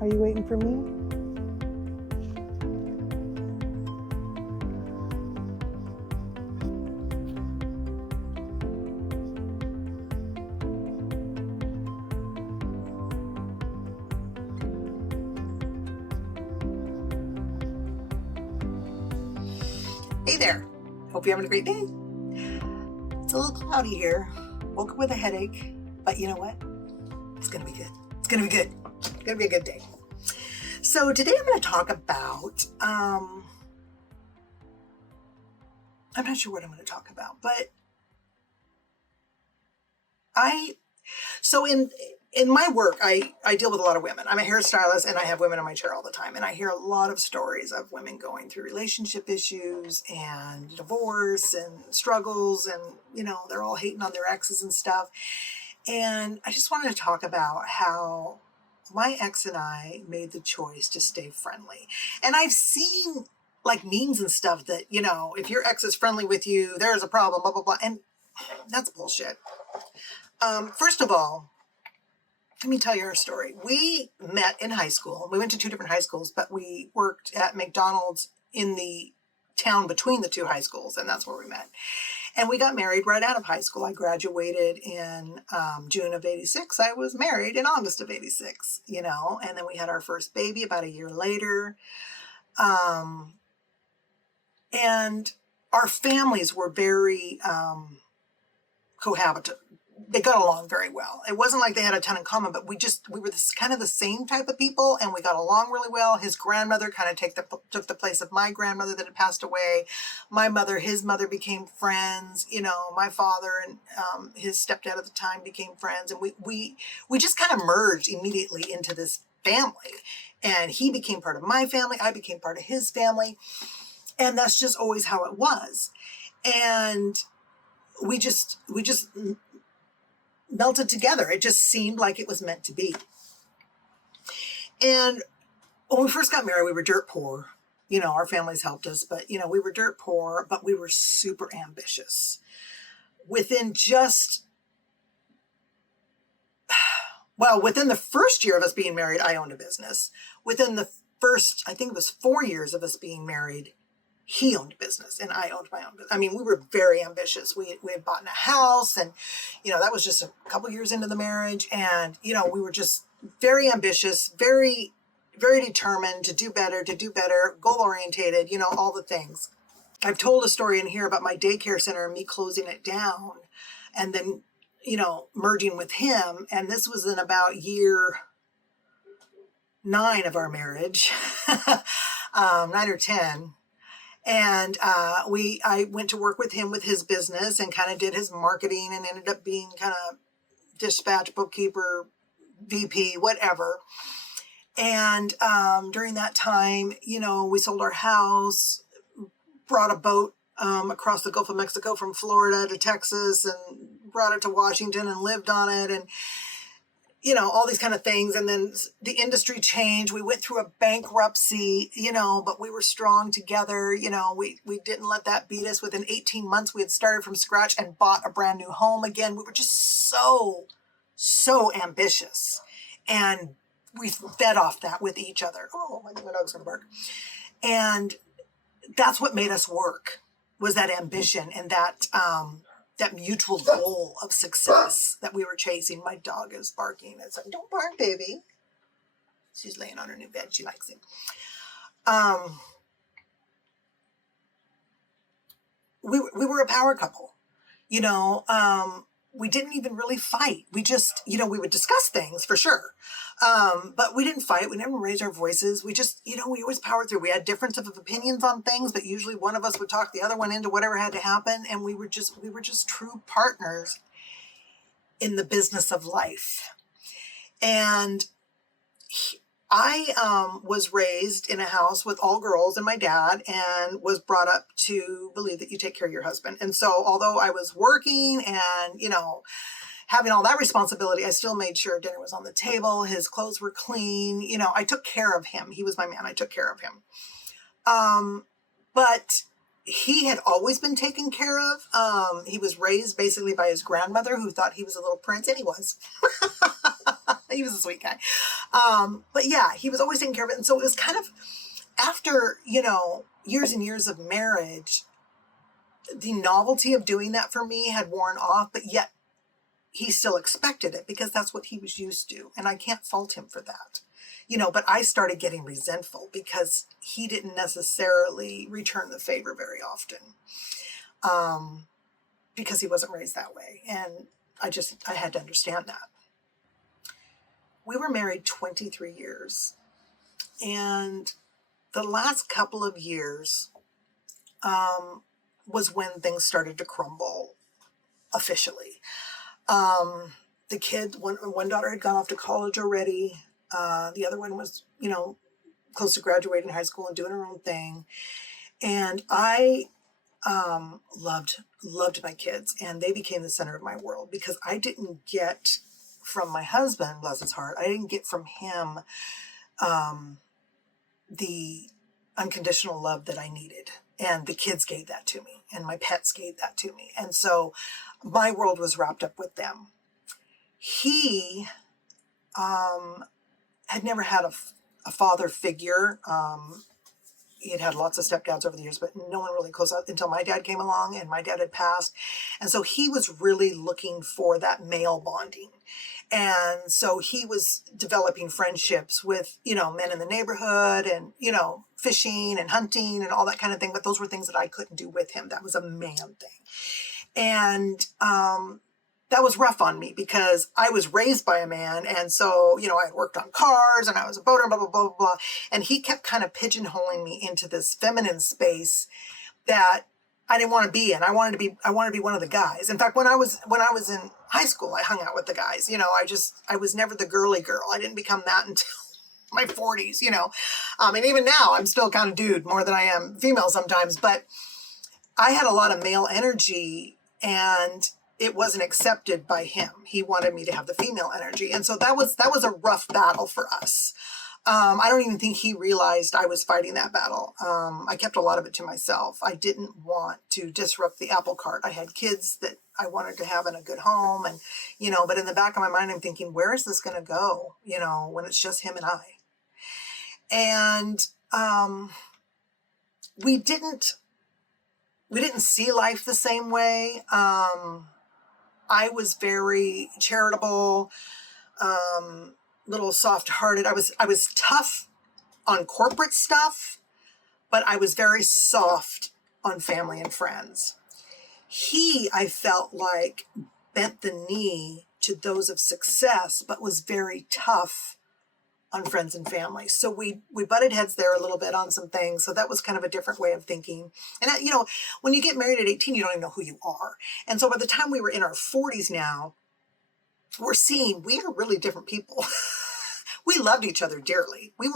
Are you waiting for me? Hey there. Hope you're having a great day. It's a little cloudy here. Woke up with a headache, but you know what? It's going to be good. It's going to be good. It's going to be a good day. So today I'm going to talk about, I'm not sure what I'm going to talk about, but in my work, I deal with a lot of women. I'm a hairstylist and I have women in my chair all the time. And I hear a lot of stories of women going through relationship issues and divorce and struggles. And, you know, they're all hating on their exes and stuff. And I just wanted to talk about how my ex and I made the choice to stay friendly. And I've seen like memes and stuff that, you know, if your ex is friendly with you, there's a problem, blah, blah, blah. And that's bullshit. First of all, let me tell you our story. We met in high school. We went to 2 different high schools, but we worked at McDonald's in the town between the 2 high schools, and that's where we met. And we got married right out of high school. I graduated in June of 86. I was married in August of 86, you know, and then we had our first baby about a year later. And our families were very cohabitant. They got along very well. It wasn't like they had a ton in common, but we were this kind of the same type of people, and we got along really well. His grandmother kind of took the place of my grandmother that had passed away. My mother, his mother became friends. You know, my father and his stepdad at the time became friends, and we just kind of merged immediately into this family. And he became part of my family. I became part of his family, and that's just always how it was. And we just melted together. It just seemed like it was meant to be. And when we first got married, we were dirt poor. You know, our families helped us, but, you know, we were dirt poor, but we were super ambitious. Within the first year of us being married, I owned a business. Within the first, I think it was 4 years of us being married, he owned a business and I owned my own business. I mean, we were very ambitious. We had bought a house, and, you know, that was just a couple years into the marriage. And, you know, we were just very ambitious, very, very determined to do better, goal orientated, you know, all the things. I've told a story in here about my daycare center and me closing it down and then, you know, merging with him. And this was in about year 9 of our marriage, 9 or 10. And I went to work with him with his business and kind of did his marketing and ended up being kind of dispatch, bookkeeper, VP, whatever. And during that time, you know, we sold our house, brought a boat across the Gulf of Mexico from Florida to Texas, and brought it to Washington and lived on it. And, you know, all these kind of things. And then the industry changed. We went through a bankruptcy, you know, but we were strong together. You know, we didn't let that beat us. Within 18 months, we had started from scratch and bought a brand new home again. We were just so ambitious. And we fed off that with each other. Oh, I think my dog's going to bark. And that's what made us work, was that ambition and that mutual goal of success that we were chasing. My dog is barking. It's like, don't bark, baby. She's laying on her new bed. She likes it. We were a power couple, you know. We didn't even really fight. We just, you know, we would discuss things for sure. But we didn't fight. We never raised our voices. We just, you know, we always powered through. We had differences of opinions on things, but usually one of us would talk the other one into whatever had to happen. And we were just true partners in the business of life. And I was raised in a house with all girls and my dad, and was brought up to believe that you take care of your husband. And so although I was working and, you know, having all that responsibility, I still made sure dinner was on the table. His clothes were clean. You know, I took care of him. He was my man. I took care of him. But he had always been taken care of. He was raised basically by his grandmother, who thought he was a little prince, and he was. He was a sweet guy. But yeah, he was always taking care of it. And so it was kind of after, years and years of marriage, the novelty of doing that for me had worn off, but yet he still expected it because that's what he was used to. And I can't fault him for that. But I started getting resentful because he didn't necessarily return the favor very often, because he wasn't raised that way. And I had to understand that. We were married 23 years. And the last couple of years was when things started to crumble officially. The kid, one daughter had gone off to college already. The other one was, close to graduating high school and doing her own thing. And I loved my kids, and they became the center of my world because I didn't get from my husband, bless his heart, I didn't get from him the unconditional love that I needed. And the kids gave that to me, and my pets gave that to me. And so my world was wrapped up with them. He had never had a father figure. He had had lots of stepdads over the years, but no one really close out until my dad came along, and my dad had passed. And so he was really looking for that male bonding. And so he was developing friendships with, men in the neighborhood and, fishing and hunting and all that kind of thing. But those were things that I couldn't do with him. That was a man thing. And that was rough on me because I was raised by a man. And so, I worked on cars and I was a boater, blah, blah, blah, blah, blah. And he kept kind of pigeonholing me into this feminine space that I didn't want to be in. I wanted to be one of the guys. In fact, when I was in high school, I hung out with the guys. I was never the girly girl. I didn't become that until my 40s, and even now I'm still kind of dude more than I am female sometimes, but I had a lot of male energy and it wasn't accepted by him. He wanted me to have the female energy. And so that was a rough battle for us. I don't even think he realized I was fighting that battle. I kept a lot of it to myself. I didn't want to disrupt the apple cart. I had kids that I wanted to have in a good home. And, but in the back of my mind, I'm thinking, where is this going to go? When it's just him and I. And we didn't see life the same way. I was very charitable, little soft-hearted. I was tough on corporate stuff, but I was very soft on family and friends. He, I felt like, bent the knee to those of success, but was very tough on friends and family. So we butted heads there a little bit on some things. So that was kind of a different way of thinking. And when you get married at 18, you don't even know who you are. And so by the time we were in our 40s now, we're seeing we are really different people. We loved each other dearly. We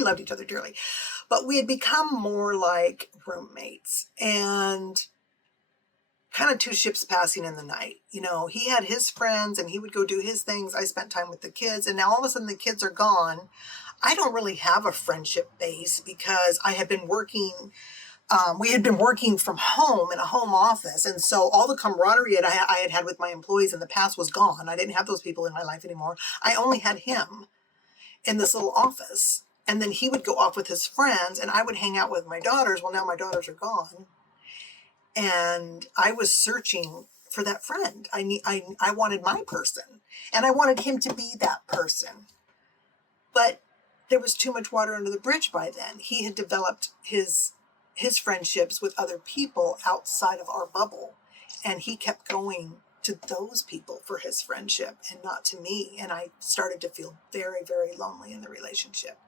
loved each other dearly, but we had become more like roommates and kind of two ships passing in the night. He had his friends and he would go do his things. I spent time with the kids, and now all of a sudden the kids are gone. I don't really have a friendship base because I had been working. We had been working from home in a home office. And so all the camaraderie that I had had with my employees in the past was gone. I didn't have those people in my life anymore. I only had him in this little office. And then he would go off with his friends and I would hang out with my daughters. Well, now my daughters are gone. And I was searching for that friend. I wanted my person, and I wanted him to be that person. But there was too much water under the bridge by then. He had developed his friendships with other people outside of our bubble, and he kept going to those people for his friendship and not to me. And I started to feel very, very lonely in the relationship.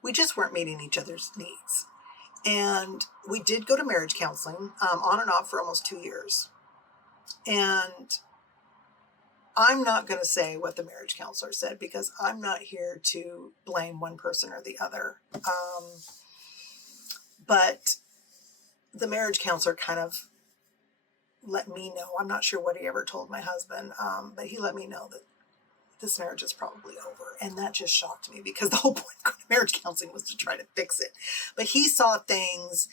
We just weren't meeting each other's needs. And we did go to marriage counseling, on and off for almost 2 years. And I'm not going to say what the marriage counselor said because I'm not here to blame one person or the other. But the marriage counselor kind of let me know. I'm not sure what he ever told my husband, but he let me know that this marriage is probably over. And that just shocked me because the whole point of going to marriage counseling was to try to fix it. But he saw things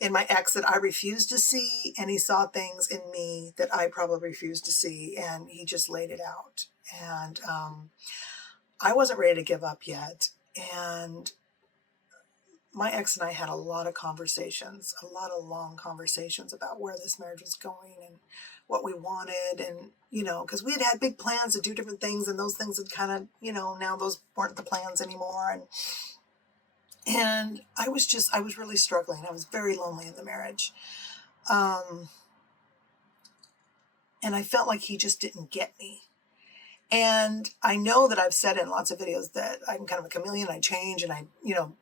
in my ex that I refused to see, and he saw things in me that I probably refused to see, and he just laid it out. And I wasn't ready to give up yet. And my ex and I had a lot of conversations, a lot of long conversations about where this marriage was going and what we wanted. And, because we had had big plans to do different things, and those things had kind of, now those weren't the plans anymore. And I was really struggling. I was very lonely in the marriage. And I felt like he just didn't get me. And I know that I've said in lots of videos that I'm kind of a chameleon. I change and I,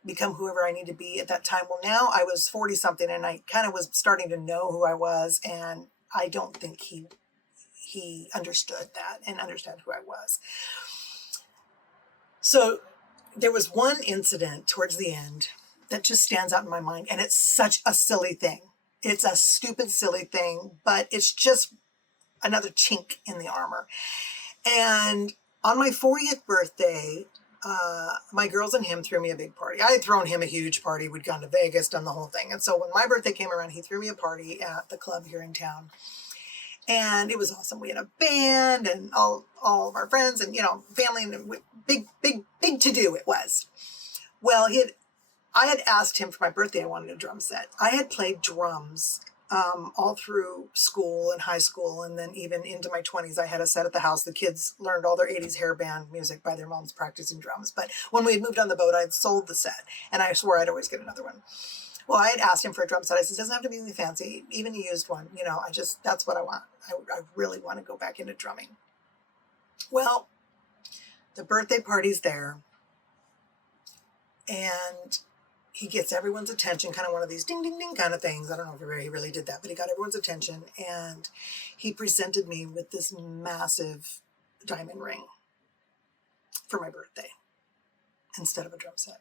become whoever I need to be at that time. Well, now I was 40 something and I kind of was starting to know who I was. And I don't think he understood that and understood who I was. So there was one incident towards the end that just stands out in my mind. And it's such a silly thing. It's a stupid, silly thing, but it's just another chink in the armor. And on my 40th birthday, my girls and him threw me a big party. I had thrown him a huge party. We'd gone to Vegas, done the whole thing. And so when my birthday came around, he threw me a party at the club here in town. And it was awesome. We had a band and all of our friends and, family, and big to do it was. Well, I had asked him for my birthday, I wanted a drum set. I had played drums all through school and high school, and then even into my 20s, I had a set at the house. The kids learned all their 80s hair band music by their moms practicing drums. But when we had moved on the boat, I'd sold the set, and I swore I'd always get another one. Well, I had asked him for a drum set. I said, it doesn't have to be really fancy, even a used one. That's what I want. I really want to go back into drumming. Well, the birthday party's there, and he gets everyone's attention, kind of one of these ding, ding, ding kind of things. I don't know if he really did that, but he got everyone's attention. And he presented me with this massive diamond ring for my birthday instead of a drum set.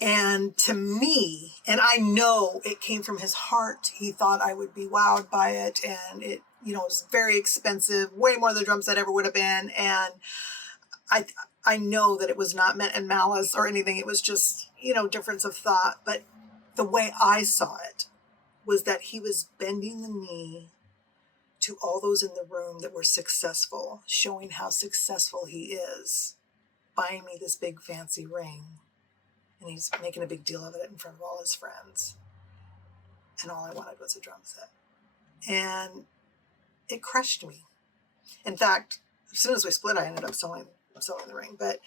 And to me, and I know it came from his heart, he thought I would be wowed by it. And it, was very expensive, way more than the drum set ever would have been. And I know that it was not meant in malice or anything. It was just, difference of thought. But the way I saw it was that he was bending the knee to all those in the room that were successful, showing how successful he is, buying me this big fancy ring. And he's making a big deal of it in front of all his friends. And all I wanted was a drum set. And it crushed me. In fact, as soon as we split, I ended up selling the ring. But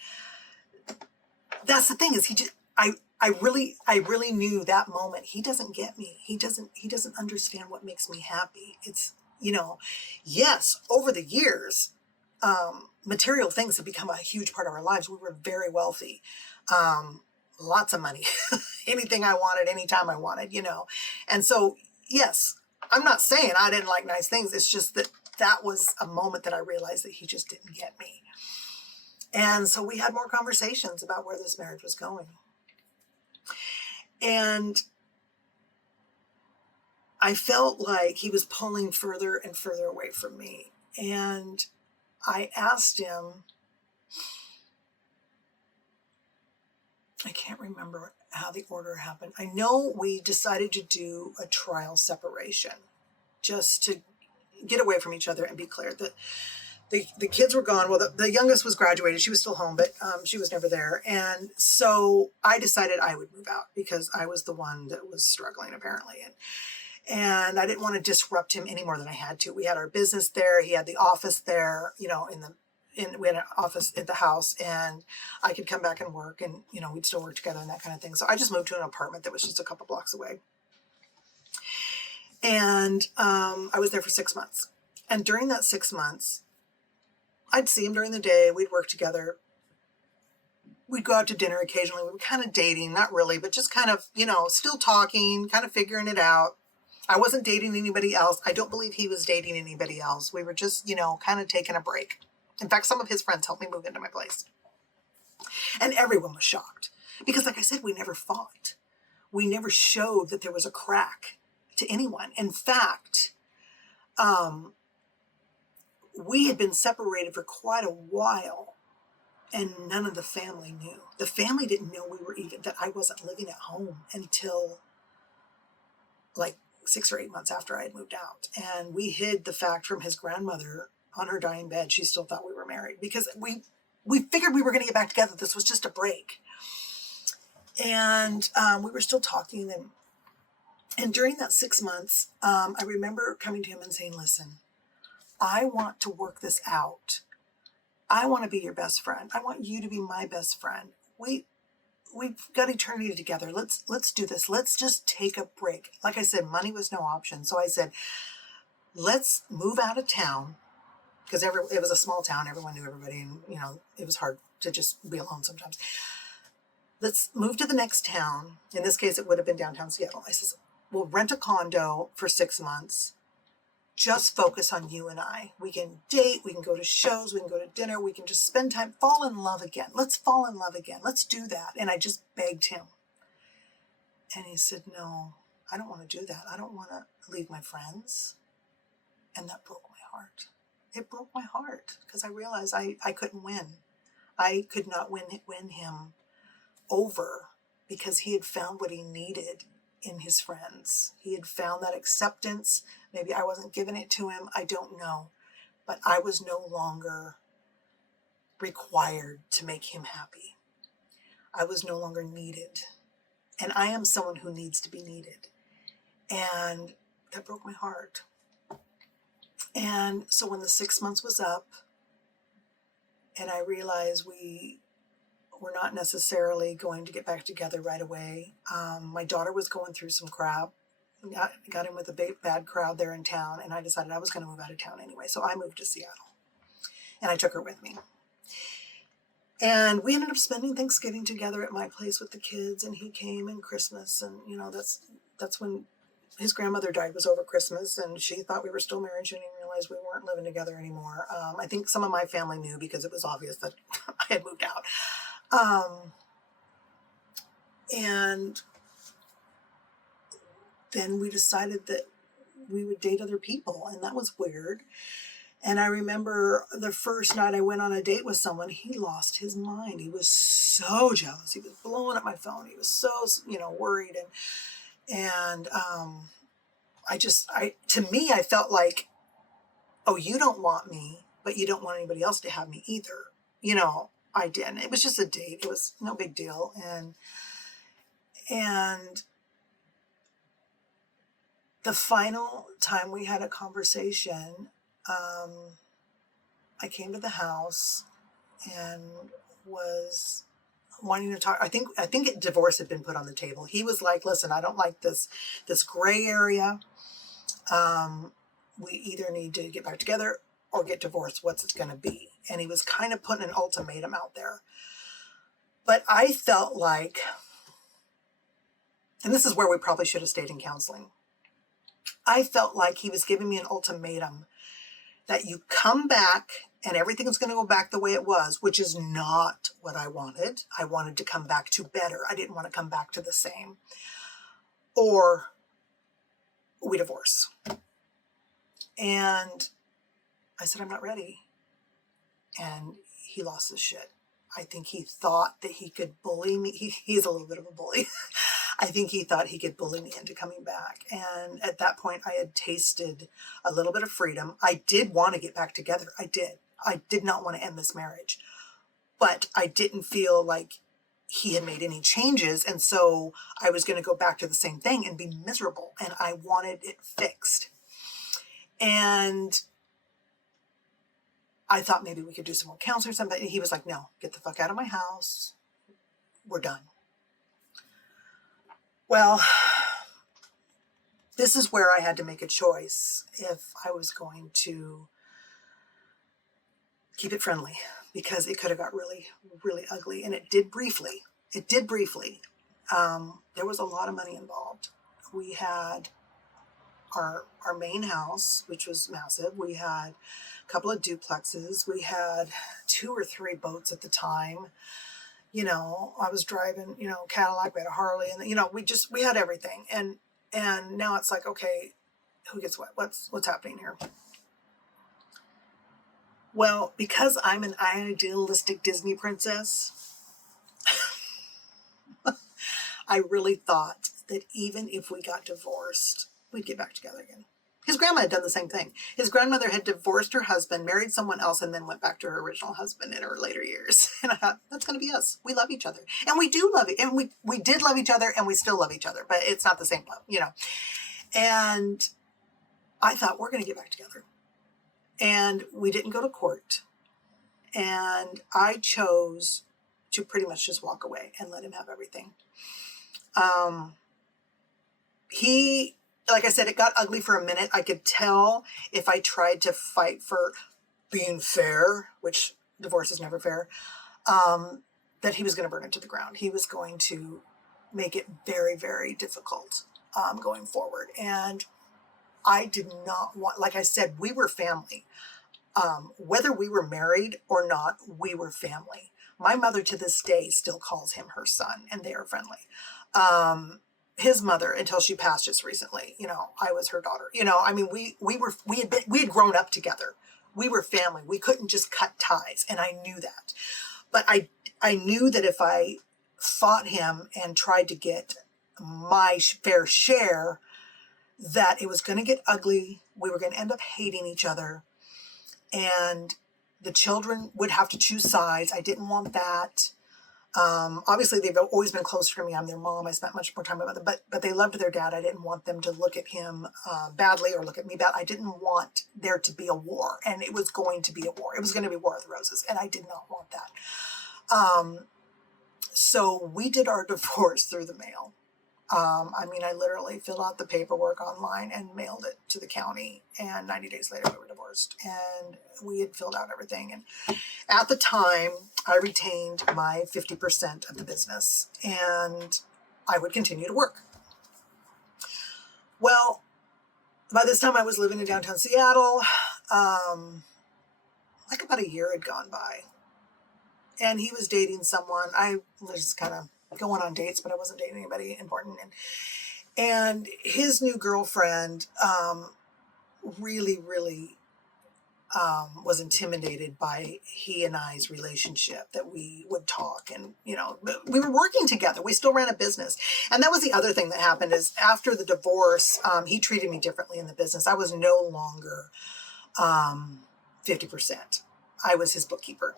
that's the thing, is I really knew that moment, he doesn't get me. He doesn't understand what makes me happy. It's, yes, over the years, material things have become a huge part of our lives. We were very wealthy, lots of money, anything I wanted, anytime I wanted, And so, yes, I'm not saying I didn't like nice things. It's just that was a moment that I realized that he just didn't get me. And so we had more conversations about where this marriage was going. And I felt like he was pulling further and further away from me. And I asked him, I can't remember how the order happened. I know we decided to do a trial separation just to get away from each other and be clear that the kids were gone. Well, the youngest was graduated. She was still home, but she was never there. And so I decided I would move out because I was the one that was struggling, apparently. And I didn't want to disrupt him any more than I had to. We had our business there. He had the office there, we had an office at the house, and I could come back and work, and, we'd still work together and that kind of thing. So I just moved to an apartment that was just a couple blocks away. And I was there for 6 months. And during that 6 months, I'd see him during the day. We'd work together. We'd go out to dinner occasionally. We were kind of dating, not really, but just kind of, still talking, kind of figuring it out. I wasn't dating anybody else. I don't believe he was dating anybody else. We were just, kind of taking a break. In fact, some of his friends helped me move into my place. And everyone was shocked because, like I said, we never fought. We never showed that there was a crack to anyone. In fact, we had been separated for quite a while, and none of the family knew. The family didn't know that I wasn't living at home until like 6 or 8 months after I had moved out. And we hid the fact from his grandmother on her dying bed. She still thought we were married because we we figured we were going to get back together. This was just a break. And we were still talking. And during that 6 months, I remember coming to him and saying, listen, I want to work this out. I want to be your best friend. I want you to be my best friend. We've got eternity together. Let's do this. Let's just take a break. Like I said, money was no option. So I said, let's move out of town, because it was a small town. Everyone knew everybody, and it was hard to just be alone sometimes. Let's move to the next town. In this case, it would have been downtown Seattle. I says, we'll rent a condo for 6 months. Just focus on you and I. We can date, we can go to shows, we can go to dinner, we can just spend time, fall in love again. Let's fall in love again. Let's do that. And I just begged him. And he said, no, I don't want to do that. I don't want to leave my friends. And that broke my heart. It broke my heart because I realized I couldn't win. I could not win him over because he had found what he needed in his friends. He had found that acceptance. Maybe I wasn't giving it to him. I don't know. But I was no longer required to make him happy. I was no longer needed. And I am someone who needs to be needed. And that broke my heart. And so when the 6 months was up, and I realized we were not necessarily going to get back together right away. My daughter was going through some crap. Got in with a bad crowd there in town, and I decided I was going to move out of town anyway. So I moved to Seattle, and I took her with me. And we ended up spending Thanksgiving together at my place with the kids, and he came in Christmas, and that's when his grandmother died, was over Christmas, and she thought we were still married. She didn't realize we weren't living together anymore. I think some of my family knew because it was obvious that I had moved out. And then we decided that we would date other people, and that was weird. And I remember the first night I went on a date with someone, he lost his mind. He was so jealous. He was blowing up my phone. He was so, worried. And to me, I felt like, oh, you don't want me, but you don't want anybody else to have me either. I didn't. It was just a date. It was no big deal. And the final time we had a conversation, I came to the house and was wanting to talk. I think divorce had been put on the table. He was like, listen, I don't like this gray area. We either need to get back together or get divorced. What's it going to be? And he was kind of putting an ultimatum out there. But I felt like, and this is where we probably should have stayed in counseling. I felt like he was giving me an ultimatum that you come back and everything's going to go back the way it was, which is not what I wanted. I wanted to come back to better. I didn't want to come back to the same. Or we divorce. And I said, I'm not ready. And he lost his shit. I think he thought that he could bully me. He's a little bit of a bully. I think he thought he could bully me into coming back. And at that point, I had tasted a little bit of freedom. I did want to get back together. I did. I did not want to end this marriage. But I didn't feel like he had made any changes. And so I was going to go back to the same thing and be miserable. And I wanted it fixed. And I thought maybe we could do some more counseling or something. And he was like, no, get the fuck out of my house. We're done. Well, this is where I had to make a choice if I was going to keep it friendly, because it could have got really, really ugly. And it did briefly. There was a lot of money involved. We had our main house, which was massive. We had a couple of duplexes. We had 2 or 3 boats at the time. I was driving, Cadillac, we had a Harley, and, we had everything. And now it's like, okay, who gets what? What's happening here? Well, because I'm an idealistic Disney princess, I really thought that even if we got divorced, we'd get back together again. His grandma had done the same thing. His grandmother had divorced her husband, married someone else, and then went back to her original husband in her later years. And I thought, that's going to be us. We love each other. And we do love it. And we did love each other, and we still love each other. But it's not the same love, you know. And I thought, we're going to get back together. And we didn't go to court. And I chose to pretty much just walk away and let him have everything. Like I said, it got ugly for a minute. I could tell if I tried to fight for being fair, which divorce is never fair, that he was going to burn it to the ground. He was going to make it very, very difficult going forward. And I did not want, like I said, we were family. Whether we were married or not, we were family. My mother to this day still calls him her son, and they are friendly. His mother, until she passed just recently, you know, I was her daughter. You know, I mean, we had grown up together. We were family. We couldn't just cut ties, and I knew that. But I knew that if I fought him and tried to get my fair share, that it was going to get ugly. We were going to end up hating each other, and the children would have to choose sides. I didn't want that. Obviously, they've always been closer to me. I'm their mom. I spent much more time with them, but they loved their dad. I didn't want them to look at him badly or look at me bad. I didn't want there to be a war, and it was going to be a war. It was going to be War of the Roses, and I did not want that. So we did our divorce through the mail. I mean, I literally filled out the paperwork online and mailed it to the county, and 90 days later we were divorced, and we had filled out everything. And at the time, I retained my 50% of the business, and I would continue to work. Well, by this time I was living in downtown Seattle. Like about a year had gone by, and he was dating someone. I was kind of going on dates, but I wasn't dating anybody important. And his new girlfriend really, really was intimidated by he and I's relationship, that we would talk, and, you know, we were working together. We still ran a business. And that was the other thing that happened is after the divorce, he treated me differently in the business. I was no longer 50%. I was his bookkeeper.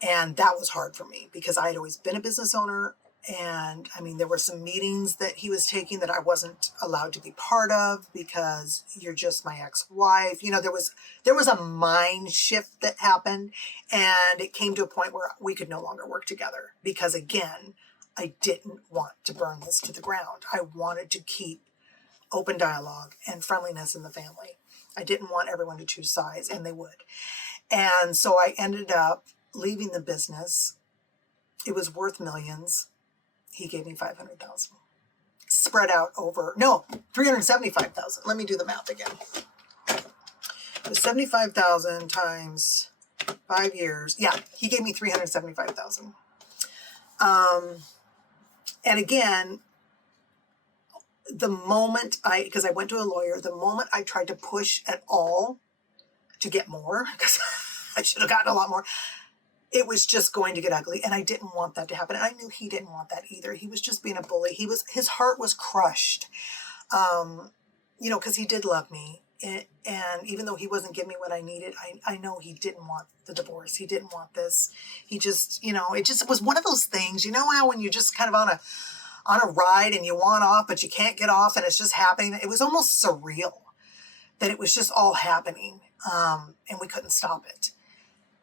And that was hard for me because I had always been a business owner. And I mean, there were some meetings that he was taking that I wasn't allowed to be part of because you're just my ex-wife. You know, there was a mind shift that happened, and it came to a point where we could no longer work together because, again, I didn't want to burn this to the ground. I wanted to keep open dialogue and friendliness in the family. I didn't want everyone to choose sides, and they would. And so I ended up leaving the business. It was worth millions. He gave me $500,000 spread out over, no, $375,000. Let me do the math again. It was 75,000 times 5 years. Yeah, he gave me $375,000. And again, the moment because I went to a lawyer, the moment I tried to push at all to get more, because I should have gotten a lot more, it was just going to get ugly, and I didn't want that to happen. And I knew he didn't want that either. He was just being a bully. His heart was crushed, you know, because he did love me. And even though he wasn't giving me what I needed, I know he didn't want the divorce. He didn't want this. He just, you know, it just was one of those things. You know how when you're just kind of on a ride and you want off, but you can't get off, and it's just happening. It was almost surreal that it was just all happening, and we couldn't stop it.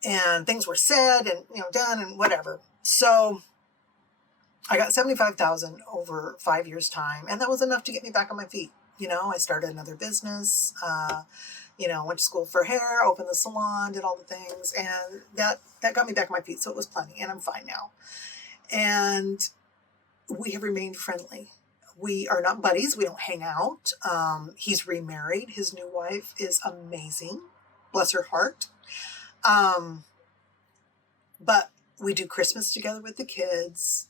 And things were said and, you know, done and whatever. So I got $75,000 over 5 years' time, and that was enough to get me back on my feet. You know, I started another business, you know, went to school for hair, opened the salon, did all the things, and that got me back on my feet. So it was plenty, and I'm fine now. And we have remained friendly. We are not buddies. We don't hang out. He's remarried. His new wife is amazing. Bless her heart. But we do Christmas together with the kids.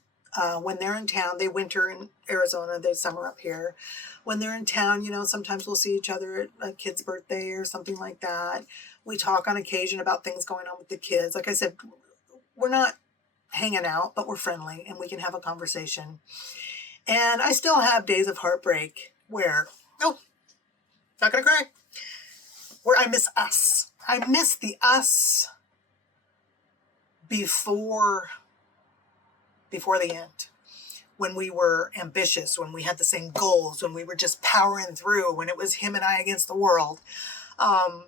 When they're in town, they winter in Arizona, they summer up here. When they're in town, you know, sometimes we'll see each other at a kid's birthday or something like that. We talk on occasion about things going on with the kids. Like I said, we're not hanging out, but we're friendly and we can have a conversation. And I still have days of heartbreak where, Not gonna cry. Where I miss us. I miss the us before the end. When we were ambitious, when we had the same goals, when we were just powering through, when it was him and I against the world. And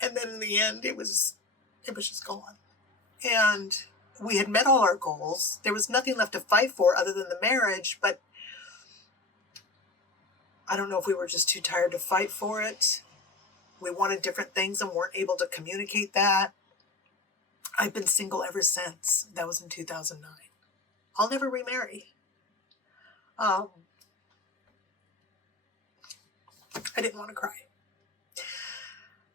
then in the end, it was just gone. And we had met all our goals. There was nothing left to fight for other than the marriage, but I don't know if we were just too tired to fight for it. We wanted different things and weren't able to communicate that. I've been single ever since. That was in 2009. I'll never remarry. I didn't want to cry.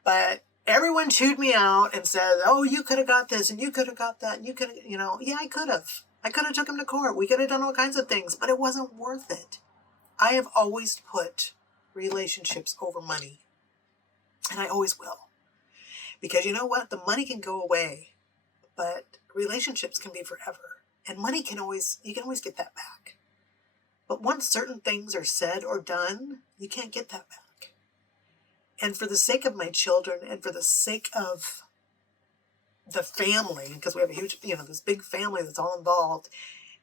But everyone chewed me out and said, oh, you could have got this and you could have got that. And you could have, yeah, I could have. I could have took him to court. We could have done all kinds of things, but it wasn't worth it. I have always put relationships over money. And I always will. Because you know what? The money can go away, but relationships can be forever. And money you can always get that back. But once certain things are said or done, you can't get that back. And for the sake of my children and for the sake of the family, because we have a huge, this big family that's all involved,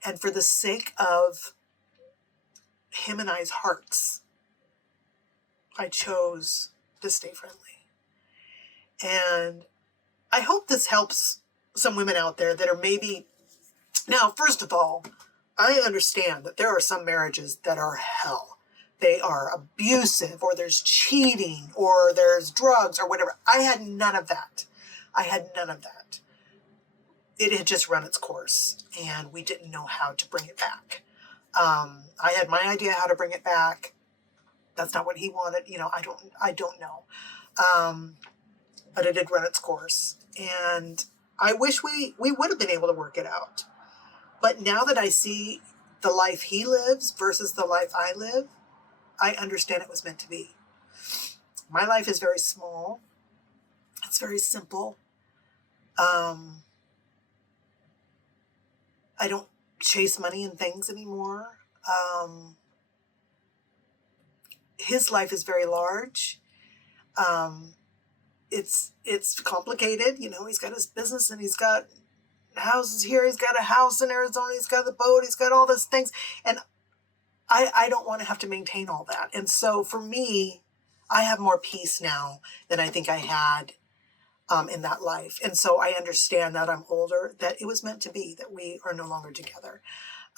and for the sake of him and I's hearts, I chose to stay friendly. And I hope this helps some women out there that are maybe... Now, first of all, I understand that there are some marriages that are hell. They are abusive, or there's cheating, or there's drugs, or whatever. I had none of that. It had just run its course, and we didn't know how to bring it back. I had my idea how to bring it back. That's not what he wanted. I don't know. But it had run its course. And I wish we would have been able to work it out. But now that I see the life he lives versus the life I live, I understand it was meant to be. My life is very small. It's very simple. I don't chase money and things anymore. His life is very large. It's complicated. He's got his business and he's got houses here. He's got a house in Arizona. He's got the boat. He's got all those things. And I don't want to have to maintain all that. And so for me, I have more peace now than I think I had in that life. And so I understand that I'm older, that it was meant to be, that we are no longer together.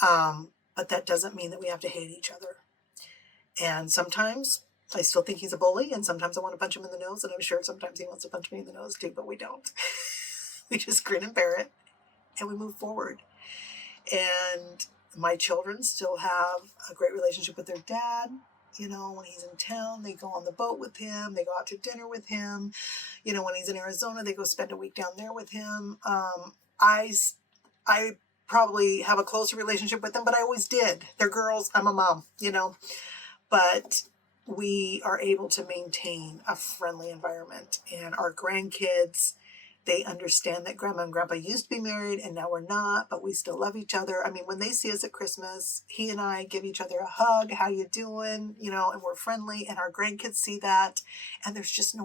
But that doesn't mean that we have to hate each other. And sometimes I still think he's a bully, and sometimes I want to punch him in the nose, and I'm sure sometimes he wants to punch me in the nose too, but we don't. We just grin and bear it, and we move forward. And my children still have a great relationship with their dad. When he's in town, they go on the boat with him. They go out to dinner with him. When he's in Arizona, they go spend a week down there with him. I probably have a closer relationship with them, but I always did. They're girls. I'm a mom, But we are able to maintain a friendly environment. And our grandkids, they understand that Grandma and Grandpa used to be married and now we're not, but we still love each other. I mean, when they see us at Christmas, he and I give each other a hug. How you doing? And we're friendly, and our grandkids see that. And there's just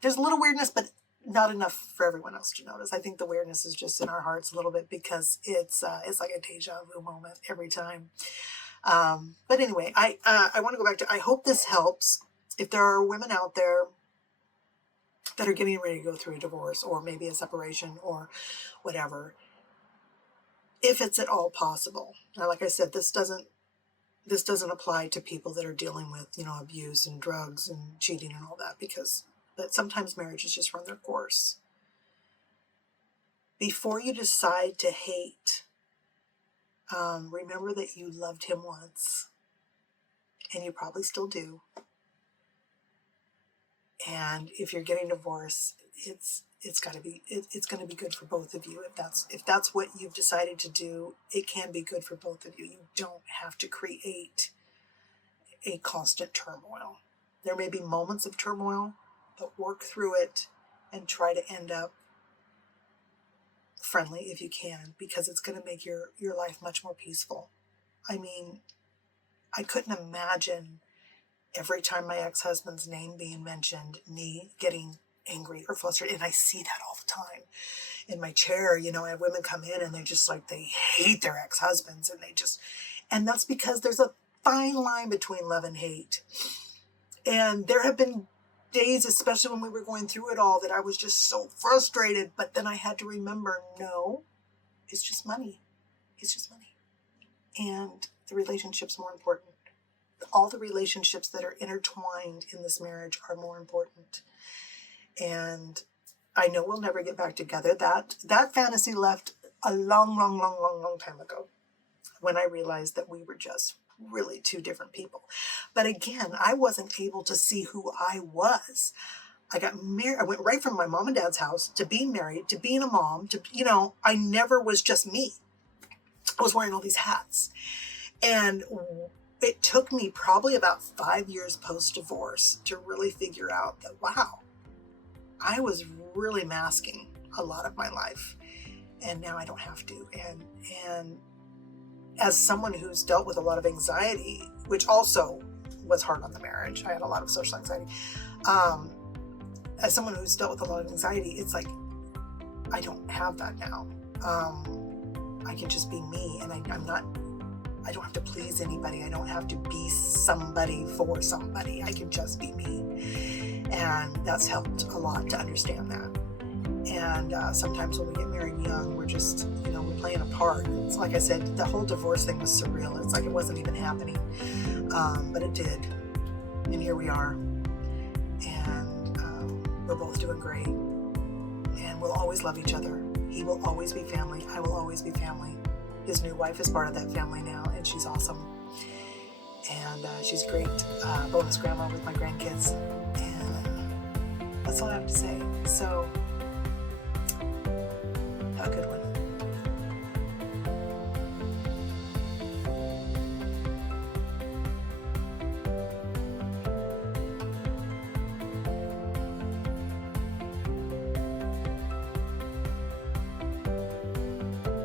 there's a little weirdness, but not enough for everyone else to notice. I think the weirdness is just in our hearts a little bit because it's like a deja vu moment every time. But anyway, I want to go back to, I hope this helps. If there are women out there that are getting ready to go through a divorce or maybe a separation or whatever, if it's at all possible. Now, like I said, this doesn't apply to people that are dealing with, abuse and drugs and cheating and all that, but sometimes marriages just run their course. Before you decide to hate, remember that you loved him once, and you probably still do. And if you're getting divorced, it's going to be good for both of you. If that's what you've decided to do, it can be good for both of you. You don't have to create a constant turmoil. There may be moments of turmoil, but work through it and try to end up friendly if you can, because it's going to make your life much more peaceful. I mean, I couldn't imagine every time my ex-husband's name being mentioned, me getting angry or frustrated. And I see that all the time in my chair. I have women come in and they're just like, they hate their ex-husbands, and that's because there's a fine line between love and hate. And there have been days, especially when we were going through it all, that I was just so frustrated. But then I had to remember, no, it's just money. It's just money. And the relationship's more important. All the relationships that are intertwined in this marriage are more important. And I know we'll never get back together. That fantasy left a long, long, long, long, long time ago, when I realized that we were just really two different people. But again, I wasn't able to see who I was. I got married. I went right from my mom and dad's house to being married, to being a mom, I never was just me. I was wearing all these hats. And it took me probably about 5 years post-divorce to really figure out that, wow, I was really masking a lot of my life. And now I don't have to. And as someone who's dealt with a lot of anxiety, which also was hard on the marriage, I had a lot of social anxiety. As someone who's dealt with a lot of anxiety, it's like, I don't have that now. I can just be me, and I don't have to please anybody. I don't have to be somebody for somebody. I can just be me. And that's helped a lot to understand that. And sometimes when we get married young, we're just, we're playing a part. It's like I said, the whole divorce thing was surreal. It's like it wasn't even happening. But it did. And here we are. And we're both doing great. And we'll always love each other. He will always be family. I will always be family. His new wife is part of that family now, and she's awesome. And she's great. Bonus grandma with my grandkids. And that's all I have to say. So